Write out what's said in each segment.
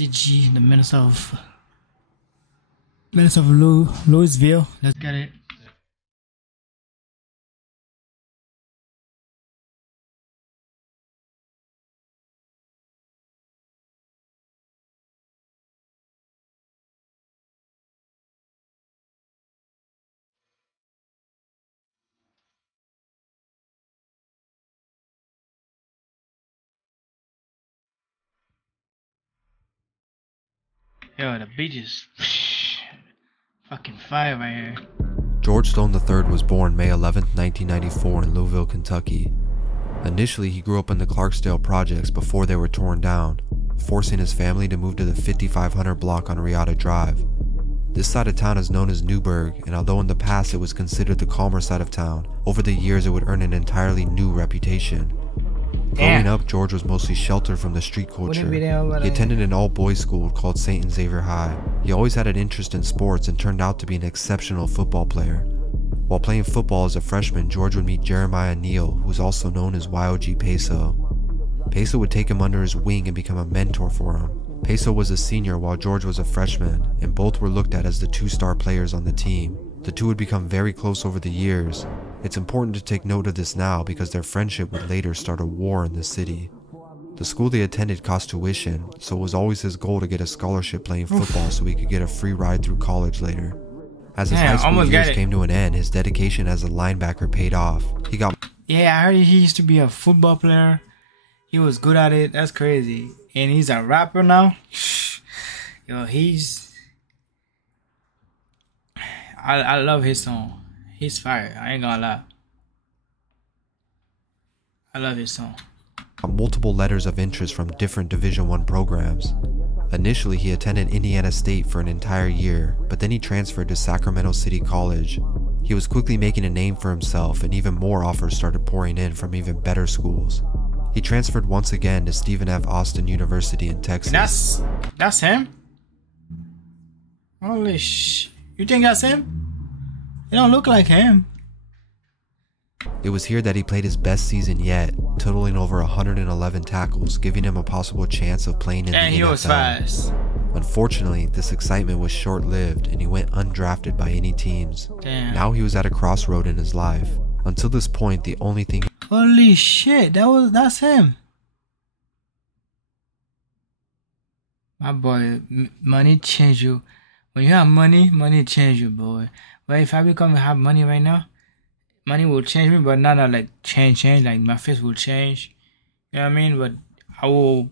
STG, the Menace of Louisville. Let's get it. Yo, the beach is fucking fire right here. George Stone III was born May 11, 1994 in Louisville, Kentucky. Initially, he grew up in the Clarksdale projects before they were torn down, forcing his family to move to the 5500 block on Riata Drive. This side of town is known as Newburgh, and although in the past it was considered the calmer side of town, over the years it would earn an entirely new reputation. Growing up, George was mostly sheltered from the street culture. He attended an all-boys school called St. Xavier High. He always had an interest in sports and turned out to be an exceptional football player. While playing football as a freshman, George would meet Jeremiah Neal, who was also known as YOG Peso. Peso would take him under his wing and become a mentor for him. Peso was a senior while George was a freshman, and both were looked at as the two-star players on the team. The two would become very close over the years. It's important to take note of this now because their friendship would later start a war in the city. The school they attended cost tuition, so it was always his goal to get a scholarship playing football so he could get a free ride through college later. As his high school years came to an end, his dedication as a linebacker paid off. Yeah, I heard he used to be a football player. He was good at it. That's crazy. And he's a rapper now. Yo, I love his song. He's fire. I ain't gonna lie. I love his song. Multiple letters of interest from different Division I programs. Initially, he attended Indiana State for an entire year, but then he transferred to Sacramento City College. He was quickly making a name for himself, and even more offers started pouring in from even better schools. He transferred once again to Stephen F. Austin University in Texas. That's him? Holy sh! You think that's him? It don't look like him. It was here that he played his best season yet, totaling over 111 tackles, giving him a possible chance of playing in the NFL. And he was fast. Unfortunately, this excitement was short-lived and he went undrafted by any teams. Damn. Now he was at a crossroad in his life. Until this point, the only thing— Holy shit, that's him. My boy, money change you. When you have money, money change you, boy. But if I become have money right now, money will change me, but not like change, like my face will change. You know what I mean? But I will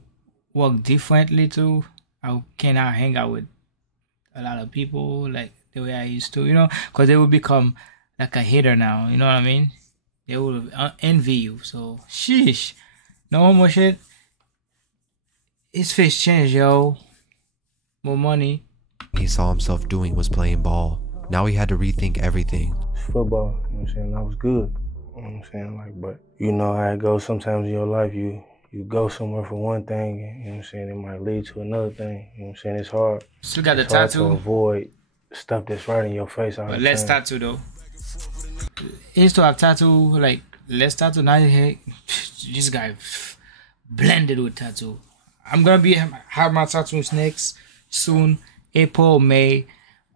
work differently too. I cannot hang out with a lot of people like the way I used to, you know, because they will become like a hater now. You know what I mean? They will envy you. So sheesh, no more shit. His face changed, yo. More money. He saw himself doing was playing ball. Now he had to rethink everything. Football, you know what I'm saying? That was good. You know what I'm saying? Like, but you know how it goes sometimes in your life. You go somewhere for one thing, and, you know what I'm saying, it might lead to another thing. You know what I'm saying? It's hard. Still got the it's hard tattoo. to avoid stuff that's right in your face. But less tattoo though. He used to have tattoo, like less tattoo. Now this guy blended with tattoo. I'm gonna have my tattoos next soon, April, May,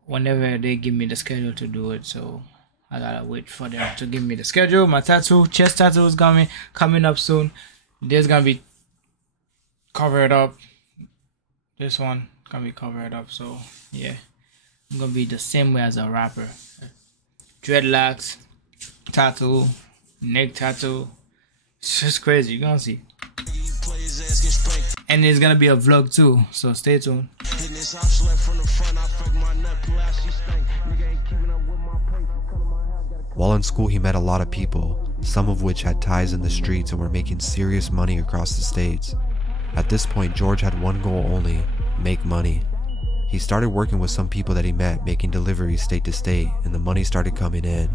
whenever they give me the schedule to do it. So I gotta wait for them to give me the schedule. My chest tattoo is coming up soon. There's gonna be covered up. This one gonna be covered up. So yeah, I'm gonna be the same way as a rapper. Dreadlocks, tattoo, neck tattoo. It's just crazy. You're gonna see. And there's gonna be a vlog too, so stay tuned. While in school, he met a lot of people, some of which had ties in the streets and were making serious money across the states. At this point, George had one goal only: make money. He started working with some people that he met, making deliveries state to state, and the money started coming in.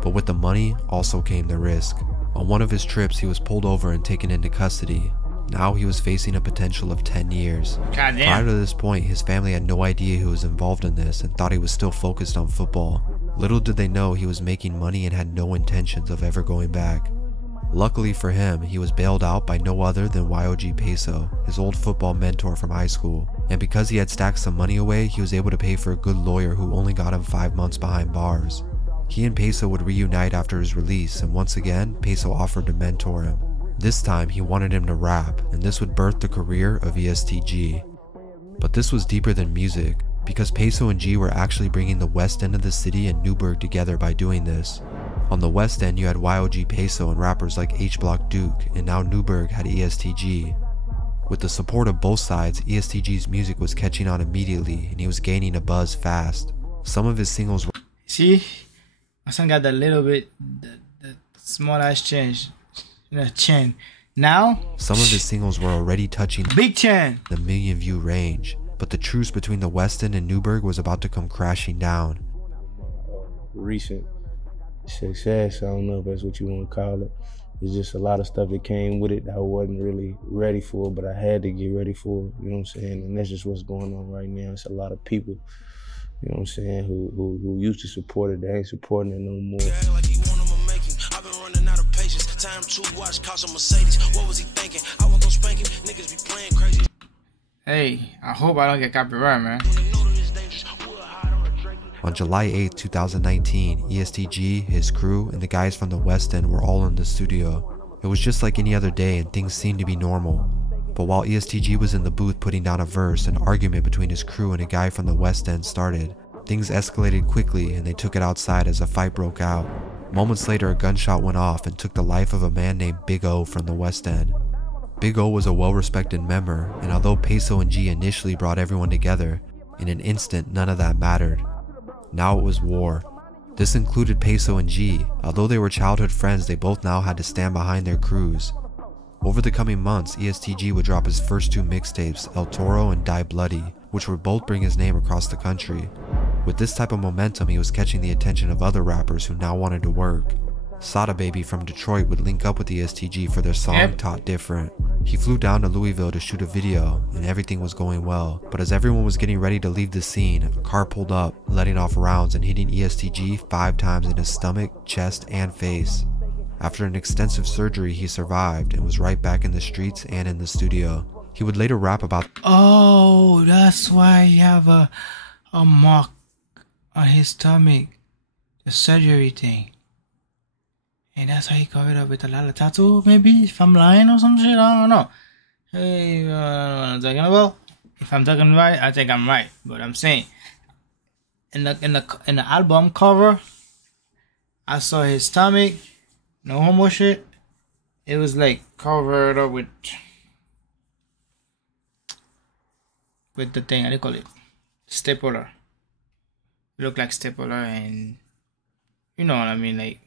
But with the money also came the risk. On one of his trips, he was pulled over and taken into custody. Now he was facing a potential of 10 years. Prior to this point, his family had no idea who was involved in this and thought he was still focused on football. Little did they know he was making money and had no intentions of ever going back. Luckily for him, he was bailed out by no other than YOG Peso, his old football mentor from high school. And because he had stacked some money away, he was able to pay for a good lawyer who only got him 5 months behind bars. He and Peso would reunite after his release, and once again, Peso offered to mentor him. This time, he wanted him to rap, and this would birth the career of ESTG. But this was deeper than music, because Peso and G were actually bringing the west end of the city and Newburgh together by doing this. On the west end, you had YOG Peso and rappers like H Block Duke, and now Newburgh had ESTG. With the support of both sides, ESTG's music was catching on immediately, and he was gaining a buzz fast. Some of his singles were— See, my son got that little bit, the small ass change, chin. Now, some of his singles were already touching big chin, the million view range, but the truce between the West End and Newburgh was about to come crashing down. Recent success, I don't know if that's what you want to call it. It's just a lot of stuff that came with it that I wasn't really ready for, but I had to get ready for, you know what I'm saying? And that's just what's going on right now. It's a lot of people, you know what I'm saying, who used to support it, they ain't supporting it no more. Time to watch cause a Mercedes. What was he thinking? I was gonna spank him. Niggas be playing crazy. Hey, I hope I don't get copyright, man. On July 8, 2019, ESTG, his crew, and the guys from the West End were all in the studio. It was just like any other day and things seemed to be normal. But while ESTG was in the booth putting down a verse, an argument between his crew and a guy from the West End started. Things escalated quickly and they took it outside as a fight broke out. Moments later, a gunshot went off and took the life of a man named Big O from the West End. Big O was a well-respected member, and although Peso and G initially brought everyone together, in an instant none of that mattered. Now it was war. This included Peso and G. Although they were childhood friends, they both now had to stand behind their crews. Over the coming months, ESTG would drop his first 2 mixtapes, El Toro and Die Bloody, which would both bring his name across the country. With this type of momentum, he was catching the attention of other rappers who now wanted to work. Sada Baby from Detroit would link up with ESTG for their song Taught Different. He flew down to Louisville to shoot a video, and everything was going well. But as everyone was getting ready to leave the scene, a car pulled up, letting off rounds and hitting ESTG 5 times in his stomach, chest, and face. After an extensive surgery, he survived and was right back in the streets and in the studio. He would later rap about— Oh, that's why you have a mark on his stomach, the surgery thing. And that's how he covered up with a lot of tattoo, maybe, if I'm lying or some shit, I don't know. Hey, what I'm talking about? If I'm talking right, I think I'm right. But I'm saying, in the album cover, I saw his stomach, no homo shit. It was like covered up with the thing, how do you call it? Stapler. It looked like stapler, and you know what I mean, like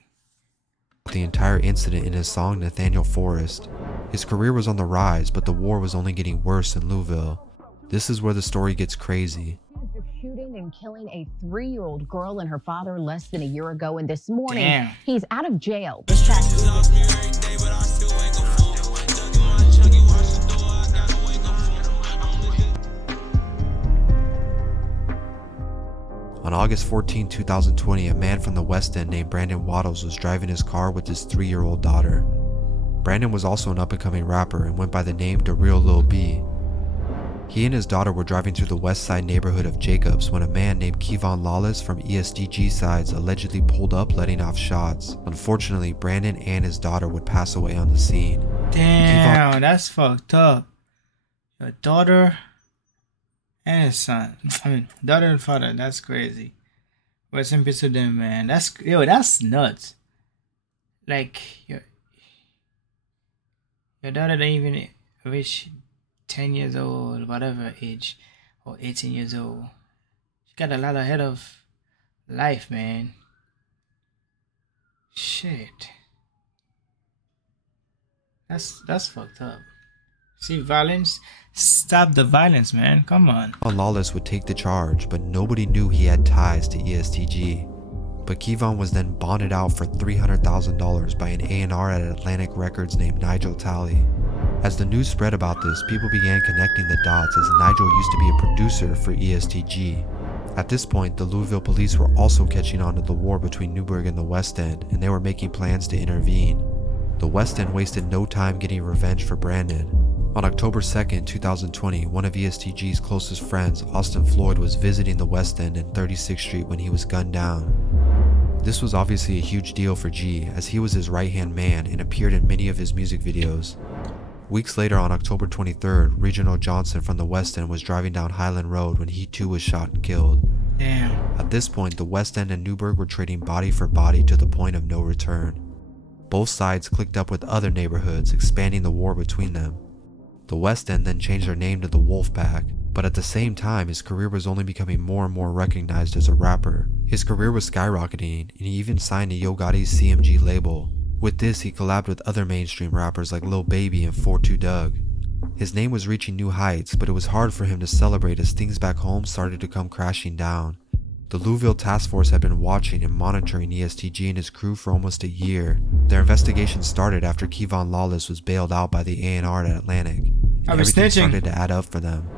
the entire incident in his song Nathaniel Forrest. His career was on the rise, but the war was only getting worse in Louisville. This is where the story gets crazy. Shooting and killing a 3-year-old girl and her father less than a year ago, and this morning he's out of jail. On August 14, 2020, a man from the West End named Brandon Waddles was driving his car with his 3-year-old daughter. Brandon was also an up-and-coming rapper and went by the name The Real Lil B. He and his daughter were driving through the west side neighborhood of Jacobs when a man named Kevon Lawless from ESTG sides allegedly pulled up, letting off shots. Unfortunately, Brandon and his daughter would pass away on the scene. Damn, that's fucked up. Your daughter and his son. I mean, daughter and father. That's crazy. Rest in peace to them, man. That's nuts. Like your daughter didn't even reach 10 years old, whatever age, or 18 years old. She got a lot ahead of life, man. Shit. That's fucked up. See, violence? Stop the violence, man. Come on. Lawless would take the charge, but nobody knew he had ties to ESTG. But Kevon was then bonded out for $300,000 by an A&R at Atlantic Records named Nigel Talley. As the news spread about this, people began connecting the dots as Nigel used to be a producer for ESTG. At this point, the Louisville police were also catching on to the war between Newburgh and the West End, and they were making plans to intervene. The West End wasted no time getting revenge for Brandon. On October 2nd, 2020, one of ESTG's closest friends, Austin Floyd, was visiting the West End and 36th Street when he was gunned down. This was obviously a huge deal for G, as he was his right-hand man and appeared in many of his music videos. Weeks later, on October 23rd, Reginald Johnson from the West End was driving down Highland Road when he too was shot and killed. Damn. At this point, the West End and Newburgh were trading body for body to the point of no return. Both sides clicked up with other neighborhoods, expanding the war between them. The West End then changed their name to the Wolfpack, but at the same time, his career was only becoming more and more recognized as a rapper. His career was skyrocketing, and he even signed to Yo Gotti's CMG label. With this, he collabed with other mainstream rappers like Lil Baby and 42 Dugg. His name was reaching new heights, but it was hard for him to celebrate as things back home started to come crashing down. The Louisville task force had been watching and monitoring ESTG and his crew for almost a year. Their investigation started after Kevon Lawless was bailed out by the A&R at Atlantic. Everything started to add up for them.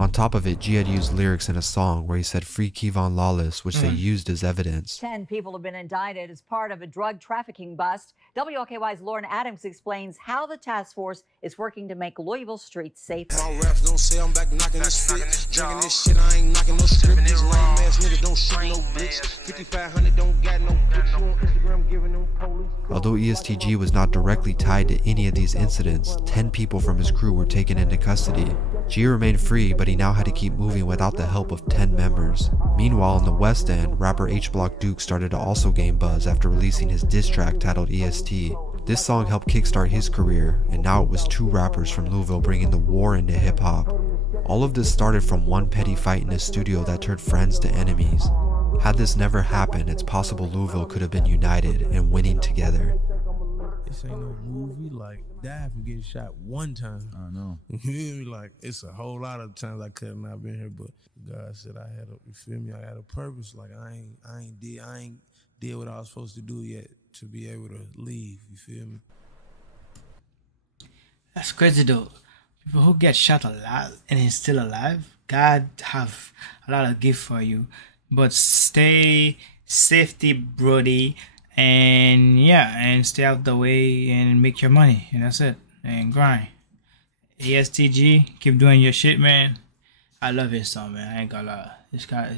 On top of it, G had used lyrics in a song where he said "Free Kevon Lawless," which they used as evidence. 10 people have been indicted as part of a drug trafficking bust. WLKY's Lauren Adams explains how the task force is working to make Louisville streets safer. My raps don't say I'm back knocking this shit. Drinking this shit, I ain't knocking no strip. These lame ass niggas don't shoot no bricks. 5500 don't got no bricks. You on Instagram giving them police. Although ESTG was not directly tied to any of these incidents, 10 people from his crew were taken into custody. G remained free, but he now had to keep moving without the help of 10 members. Meanwhile, in the West End, rapper H Block Duke started to also gain buzz after releasing his diss track titled EST. This song helped kickstart his career, and now it was 2 rappers from Louisville bringing the war into hip-hop. All of this started from one petty fight in a studio that turned friends to enemies. Had this never happened, it's possible Louisville could have been united and winning together. This ain't no movie. Like, Dad from getting shot one time. I know. You feel me? Like, it's a whole lot of times I could have not been here, but God said I had a, you feel me? I had a purpose. Like, I ain't did what I was supposed to do yet to be able to leave. You feel me? That's crazy though. People who get shot alive and is still alive, God have a lot of gift for you. But stay safety, Brody, and yeah, and stay out the way and make your money, and that's it. And grind. ESTG, keep doing your shit, man. I love his song, man. I ain't gonna lie. This guy,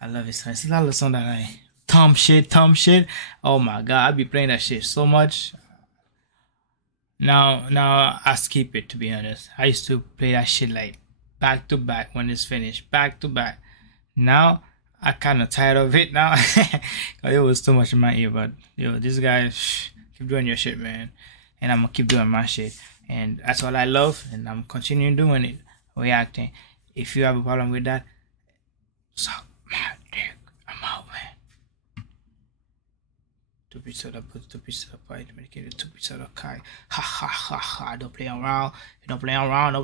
I love his song. It's a lot of song that I Tom shit. Oh my god, I be playing that shit so much. Now I skip it, to be honest. I used to play that shit like back to back when it's finished, back to back. Now I kind of tired of it now. It was too much in my ear, but yo, this guy, keep doing your shit, man, and I'm gonna keep doing my shit, and that's all I love, and I'm continuing doing it, reacting. If you have a problem with that, suck my dick. I'm out, man. 2 pieces of the put 2 pieces of pie, make it 2 pieces of the kai. Ha ha ha ha. Don't play around. Don't play around.